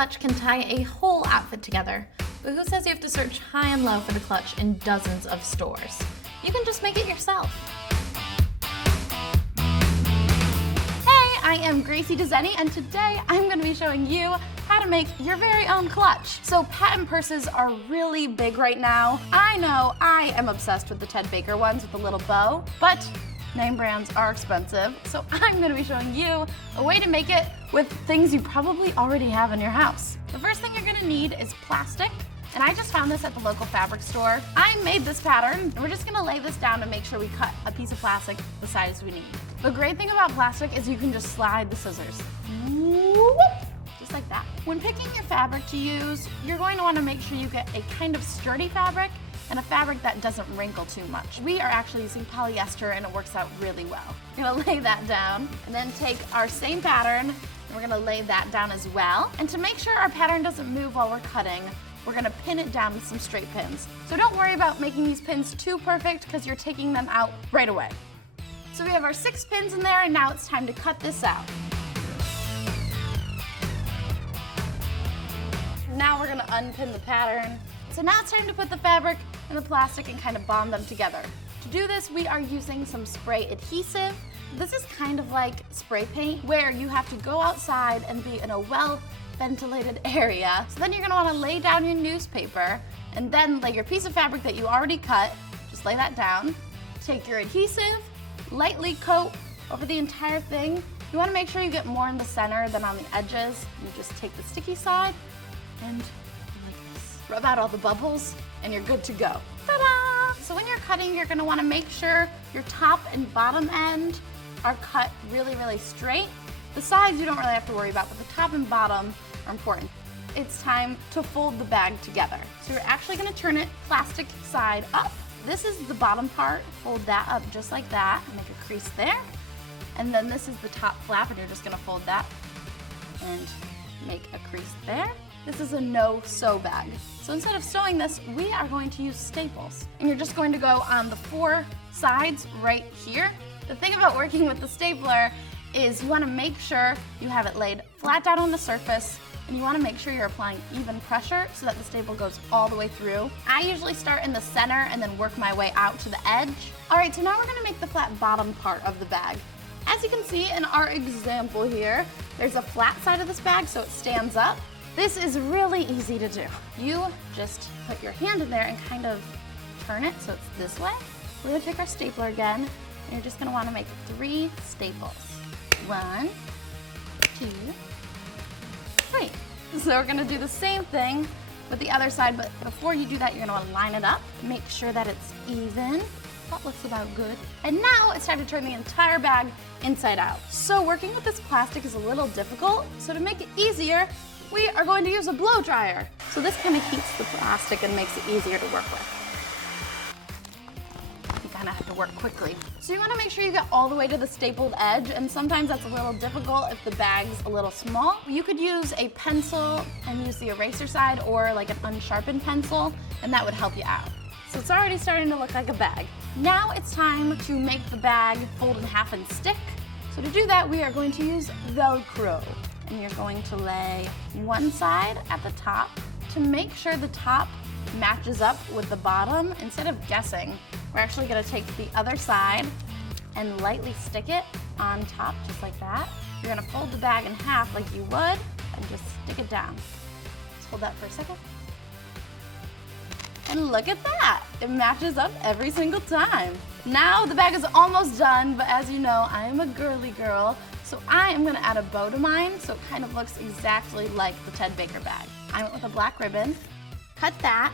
clutch can tie a whole outfit together, but who says you have to search high and low for the clutch in dozens of stores? You can just make it yourself. Hey, I am Gracie Dzienny, and today I'm going to be showing you how to make your very own clutch. So patent purses are really big right now. I know I am obsessed with the Ted Baker ones with the little bow, but name brands are expensive, so I'm going to be showing you a way to make it with things you probably already have in your house. The first thing you're going to need is plastic, and I just found this at the local fabric store. I made this pattern, and we're just going to lay this down to make sure we cut a piece of plastic the size we need. The great thing about plastic is you can just slide the scissors. Just like that. When picking your fabric to use, you're going to want to make sure you get a kind of sturdy fabric and a fabric that doesn't wrinkle too much. We are actually using polyester and it works out really well. We're gonna lay that down and then take our same pattern and we're gonna lay that down as well. And to make sure our pattern doesn't move while we're cutting, we're gonna pin it down with some straight pins. So don't worry about making these pins too perfect because you're taking them out right away. So we have our 6 pins in there and now it's time to cut this out. Now we're gonna unpin the pattern. So now it's time to put the fabric and the plastic and kind of bond them together. To do this, we are using some spray adhesive. This is kind of like spray paint where you have to go outside and be in a well-ventilated area. So then you're gonna wanna lay down your newspaper and then lay your piece of fabric that you already cut, just lay that down. Take your adhesive, lightly coat over the entire thing. You wanna make sure you get more in the center than on the edges. You just take the sticky side and rub out all the bubbles, and you're good to go. Ta-da! So when you're cutting, you're gonna wanna make sure your top and bottom end are cut really, really straight. The sides you don't really have to worry about, but the top and bottom are important. It's time to fold the bag together. So you're actually gonna turn it plastic side up. This is the bottom part. Fold that up just like that, make a crease there. And then this is the top flap, and you're just gonna fold that and make a crease there. This is a no-sew bag. So instead of sewing this, we are going to use staples. And you're just going to go on the 4 sides right here. The thing about working with the stapler is you want to make sure you have it laid flat down on the surface, and you want to make sure you're applying even pressure so that the staple goes all the way through. I usually start in the center and then work my way out to the edge. All right, so now we're going to make the flat bottom part of the bag. As you can see in our example here, there's a flat side of this bag so it stands up. This is really easy to do. You just put your hand in there and kind of turn it so it's this way. We're gonna take our stapler again, and you're just gonna wanna make 3 staples. 1, 2, 3. So we're gonna do the same thing with the other side, but before you do that, you're gonna wanna line it up, make sure that it's even. That looks about good. And now it's time to turn the entire bag inside out. So working with this plastic is a little difficult, so to make it easier, we are going to use a blow dryer. So this kind of heats the plastic and makes it easier to work with. You kind of have to work quickly. So you want to make sure you get all the way to the stapled edge, and sometimes that's a little difficult if the bag's a little small. You could use a pencil and use the eraser side or like an unsharpened pencil, and that would help you out. So it's already starting to look like a bag. Now it's time to make the bag fold in half and stick. So to do that, we are going to use Velcro. And you're going to lay one side at the top to make sure the top matches up with the bottom. Instead of guessing, we're actually gonna take the other side and lightly stick it on top, just like that. You're gonna fold the bag in half like you would and just stick it down. Just hold that for a second. And look at that, it matches up every single time. Now the bag is almost done, but as you know, I am a girly girl, so I am gonna add a bow to mine so it kind of looks exactly like the Ted Baker bag. I went with a black ribbon, cut that,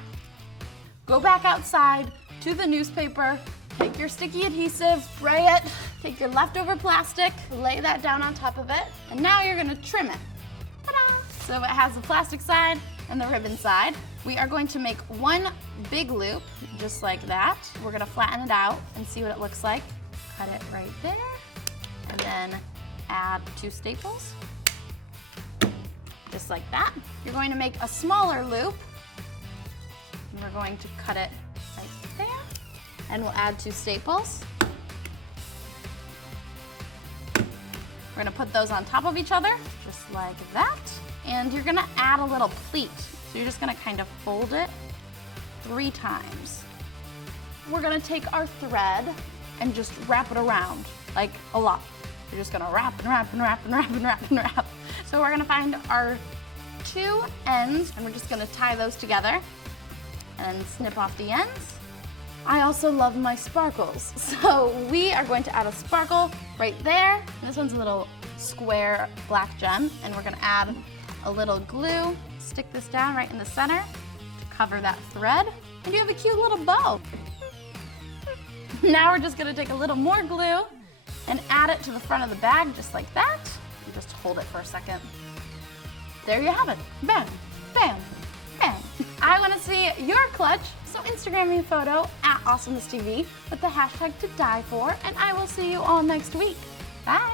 go back outside to the newspaper, take your sticky adhesive, spray it, take your leftover plastic, lay that down on top of it, and now you're gonna trim it. Ta-da! So it has the plastic side and the ribbon side. We are going to make one big loop, just like that. We're gonna flatten it out and see what it looks like. Cut it right there, and then add 2 staples, just like that. You're going to make a smaller loop, and we're going to cut it right there, and we'll add 2 staples. We're gonna put those on top of each other, just like that. and you're gonna add a little pleat. So you're just gonna kind of fold it 3 times. We're gonna take our thread and just wrap it around, like a lot. You're just gonna wrap and wrap and wrap and wrap and wrap and wrap. So we're gonna find our 2 ends, and we're just gonna tie those together and snip off the ends. I also love my sparkles. So we are going to add a sparkle right there. And this one's a little square black gem, and we're gonna add a little glue, stick this down right in the center to cover that thread, and you have a cute little bow. Now we're just gonna take a little more glue and add it to the front of the bag just like that. And just hold it for a second. There you have it. Bam, bam, bam. I wanna see your clutch, so Instagram me a photo at AwesomenessTV with the hashtag #ToDieFor, and I will see you all next week. Bye.